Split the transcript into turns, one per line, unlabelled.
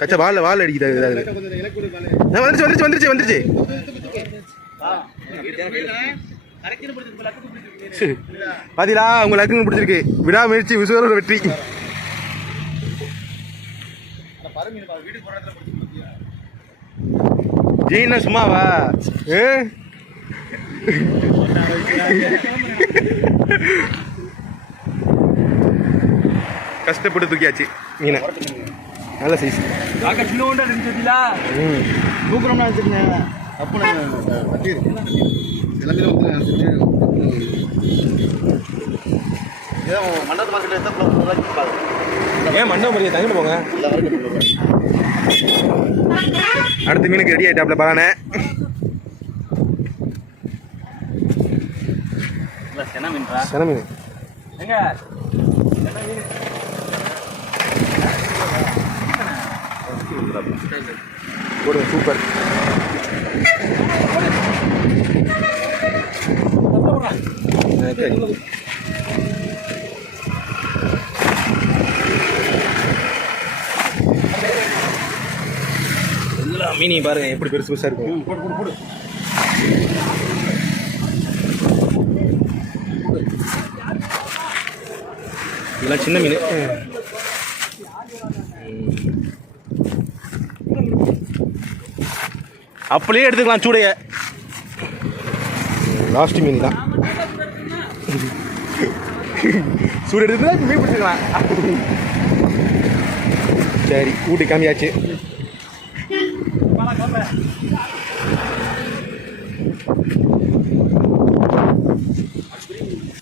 கச்சா வால்ல வால் அடிக்குது இதாகுது. வந்துருச்சு வந்துருச்சு வந்துருச்சு வந்துருச்சு. பாத்தீங்களா? உங்க லக்குன்னு பிடிச்சிருக்கு. விடாமுயற்சி விசுவரோட வெற்றி. ஜீனா சும்மாவா? ஏ? கஷ்டப்பட்டு தூக்கியாச்சு மீனை. நல்ல சைஸ்
தூக்குறோம்னா தப்பு பட்டி எல்லாமே வந்து ஏதோ மண்டபத்து மார்க்கெட்டில் எடுத்தால்
ஏன் மண்டபம் மரியாதை தங்கிட்டு போங்க? அடுத்த மீனுக்கு ரெடி ஆயிட்டாப்ல பலானே.
என்ன மீன்றா
சென மீன்.
எங்க
போடுங்க சூப்பர் எல்லா மீனையும் பாருங்க எப்படி பெருசு பெருசா இருக்கும்.
போடு போடு போடு.
இதெல்லாம் சின்ன மீன். அப்படியே எடுத்துக்கலாம் சூடைய. லாஸ்ட் மீன் தான். சூடு எடுத்து மீன் பிடிச்சிக்கலாம். சரி கூட்டி கம்மியாச்சு Thank you.